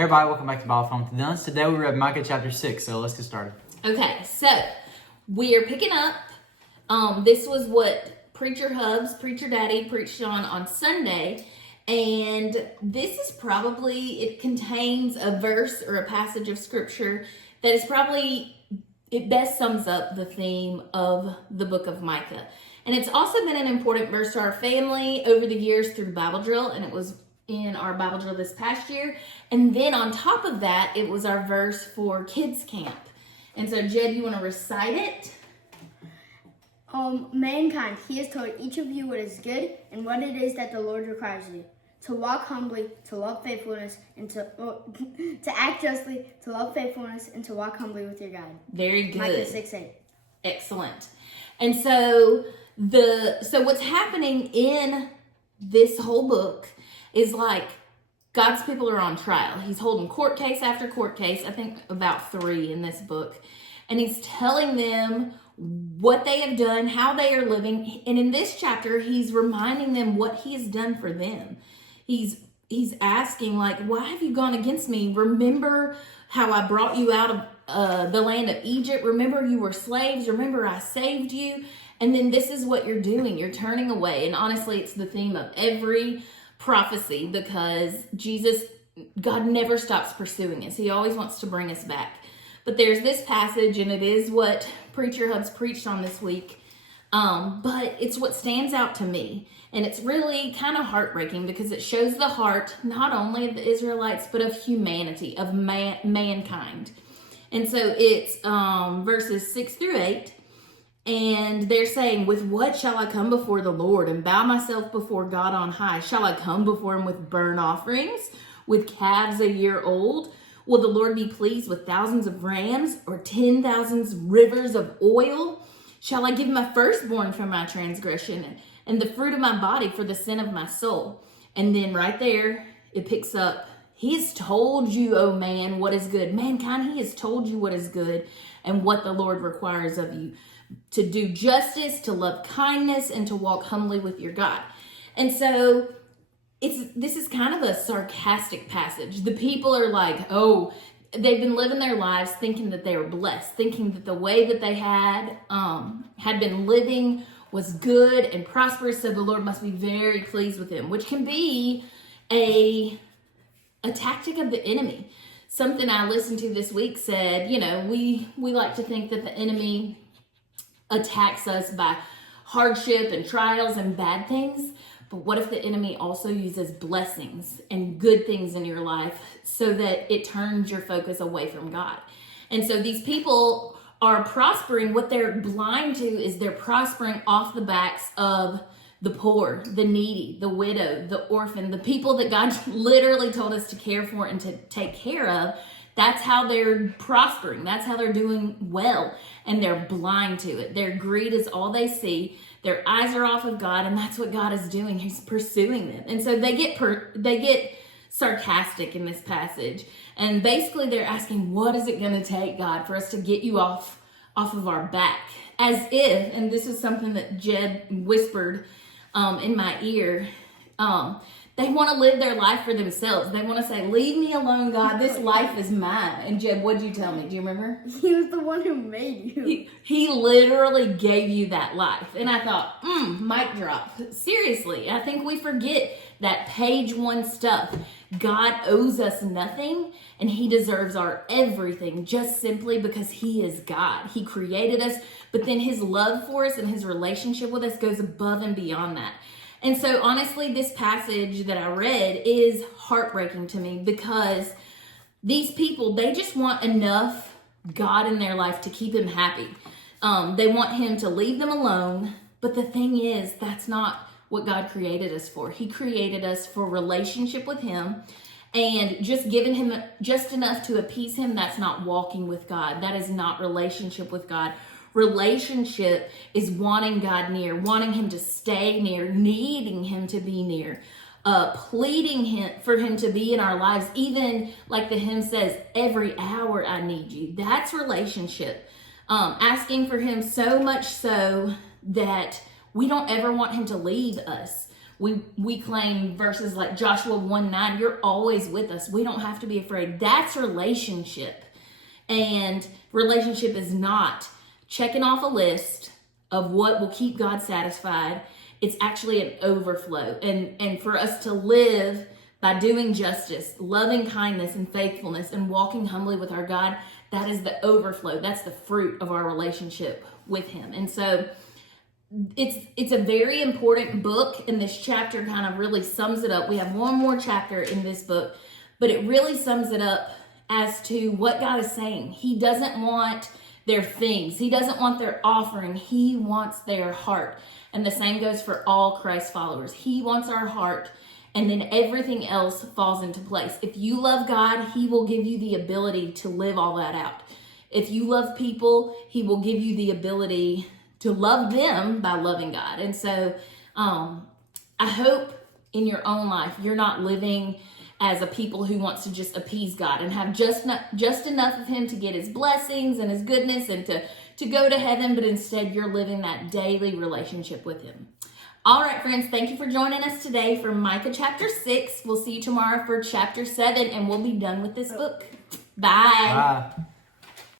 Hey everybody, welcome back to Bible Fun with the Duns. Today we read Micah chapter 6, so let's get started. Okay, so we are picking up. This was what Preacher Daddy preached on Sunday. And this is probably, it contains a verse or a passage of scripture that is probably, it best sums up the theme of the book of Micah. And it's also been an important verse to our family over the years through Bible drill, and it was in our Bible drill this past year. And then on top of that, it was our verse for kids camp. And so Jed, you want to recite it? Mankind, he has told each of you what is good and what it is that the Lord requires of you. To walk humbly, to love faithfulness, and to act justly, to love faithfulness, and to walk humbly with your God. Very good. Micah 6:8. Excellent. And so what's happening in this whole book is like God's people are on trial. He's holding court case after court case, I think about 3 in this book. And he's telling them what they have done, how they are living. And in this chapter, he's reminding them what he has done for them. He's asking, like, why have you gone against me? Remember how I brought you out of the land of Egypt. Remember you were slaves. Remember I saved you. And then this is what you're doing. You're turning away. And honestly, it's the theme of every prophecy because God never stops pursuing us. He always wants to bring us back. But there's this passage, and it is what Preacher Hubs preached on this week. But it's what stands out to me. And it's really kind of heartbreaking because it shows the heart, not only of the Israelites, but of humanity, of mankind. And so it's verses 6-8. And they're saying, with what shall I come before the Lord and bow myself before God on high? Shall I come before him with burnt offerings, with calves a year old? Will the Lord be pleased with thousands of rams or 10,000 rivers of oil? Shall I give my firstborn for my transgression and the fruit of my body for the sin of my soul? And then right there, it picks up, he has told you, O man, what is good. Mankind, he has told you what is good and what the Lord requires of you. To do justice, to love kindness, and to walk humbly with your God. And so this is kind of a sarcastic passage. The people are like, oh, they've been living their lives thinking that they were blessed, thinking that the way that they had been living was good and prosperous, so the Lord must be very pleased with them, which can be a tactic of the enemy. Something I listened to this week said, we like to think that the enemy attacks us by hardship and trials and bad things. But what if the enemy also uses blessings and good things in your life so that it turns your focus away from God? And so these people are prospering. What they're blind to is they're prospering off the backs of the poor, the needy, the widow, the orphan, the people that God literally told us to care for and to take care of. That's how they're prospering. That's how they're doing well. And they're blind to it. Their greed is all they see. Their eyes are off of God, and that's what God is doing. He's pursuing them. And so they get sarcastic in this passage. And basically they're asking, what is it going to take, God, for us to get you off of our back? As if, and this is something that Jed whispered in my ear, they want to live their life for themselves. They want to say, leave me alone, God. This life is mine. And Jed, what did you tell me? Do you remember? He was the one who made you. He literally gave you that life. And I thought, mic drop. Seriously, I think we forget that page 1 stuff. God owes us nothing, and he deserves our everything just simply because he is God. He created us, but then his love for us and his relationship with us goes above and beyond that. And so honestly, this passage that I read is heartbreaking to me because these people, they just want enough God in their life to keep him happy. They want him to leave them alone. But the thing is, that's not what God created us for. He created us for relationship with him, and just giving him just enough to appease him, that's not walking with God. That is not relationship with God. Relationship is wanting God near, wanting him to stay near, needing him to be near, pleading for him to be in our lives. Even like the hymn says, every hour I need you. That's relationship. Asking for him so much so that we don't ever want him to leave us. we claim verses like Joshua 1:9, you're always with us. We don't have to be afraid. That's relationship. And relationship is not checking off a list of what will keep God satisfied. It's actually an overflow. And for us to live by doing justice, loving kindness and faithfulness, and walking humbly with our God, that is the overflow. That's the fruit of our relationship with him. And so it's a very important book, and this chapter kind of really sums it up. We have one more chapter in this book, but it really sums it up as to what God is saying. He doesn't want their things. He doesn't want their offering. He wants their heart. And the same goes for all Christ followers. He wants our heart, and then everything else falls into place. If you love God, he will give you the ability to live all that out. If you love people, he will give you the ability to love them by loving God. And so I hope in your own life you're not living as a people who wants to just appease God and have just enough of him to get his blessings and his goodness and to go to heaven, but instead you're living that daily relationship with him. All right, friends, thank you for joining us today for Micah chapter 6. We'll see you tomorrow for chapter 7, and we'll be done with this book. Bye. Bye.